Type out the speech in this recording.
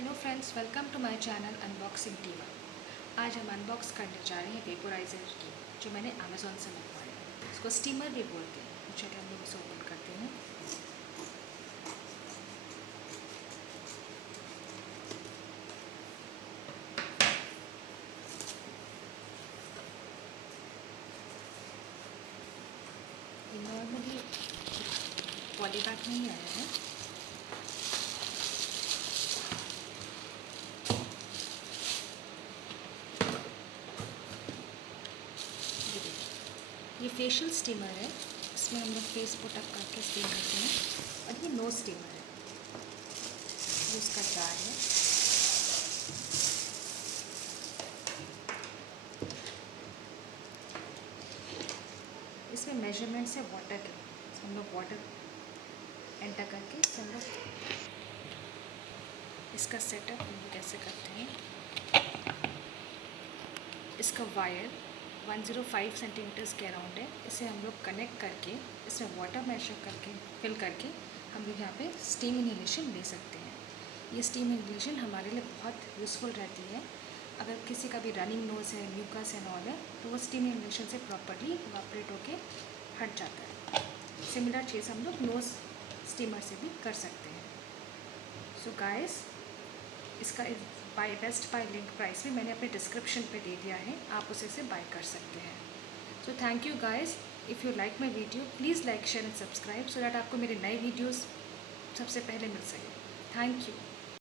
Hello friends, welcome to my channel unboxing टीवा। आज हम अनबॉक्स करने जा रहे हैं वेपोराइज़र की, जो मैंने अमेज़ॉन से मंगवाया है। इसको स्टीमर भी बोलते हैं। तो चलिए हम लोग इसे ओपन करते हैं। नॉर्मली पॉलीबैग में ही आया है। ये फेशियल स्टीमर है। इसमें हम लोग फेस को टक करके स्टीम करते हैं। और ये नो स्टीमर है। ये इसका जार है। इसमें मेजरमेंट्स है वाटर के। हम लोग वाटर एंटर करके इससे हम लोग इसका सेटअप हम लोग कैसे करते हैं। इसका वायर 105 सेंटीमीटर्स के अराउंड है। इसे हम लोग कनेक्ट करके इसमें वाटर मेजर करके फिल करके हम लोग यहाँ पे स्टीम इनहेलेशन ले सकते हैं। ये स्टीम इनहेलेशन हमारे लिए बहुत यूज़फुल रहती है। अगर किसी का भी रनिंग नोज़ है, म्यूकस एंड ऑल है, तो वो स्टीम इनहेलेशन से प्रॉपरली इवापोरेट होके हट जाता है। सिमिलर चीज़ हम लोग नोज़ स्टीमर से भी कर सकते हैं। सो गाइस, इसका बेस्ट बाय लिंक प्राइस भी मैंने अपने डिस्क्रिप्शन पे दे दिया है, आप उसे से बाय कर सकते हैं। So thank you guys. If you like my video, please like share and subscribe, so that आपको मेरे नए वीडियोज़ सबसे पहले मिल सके। Thank you.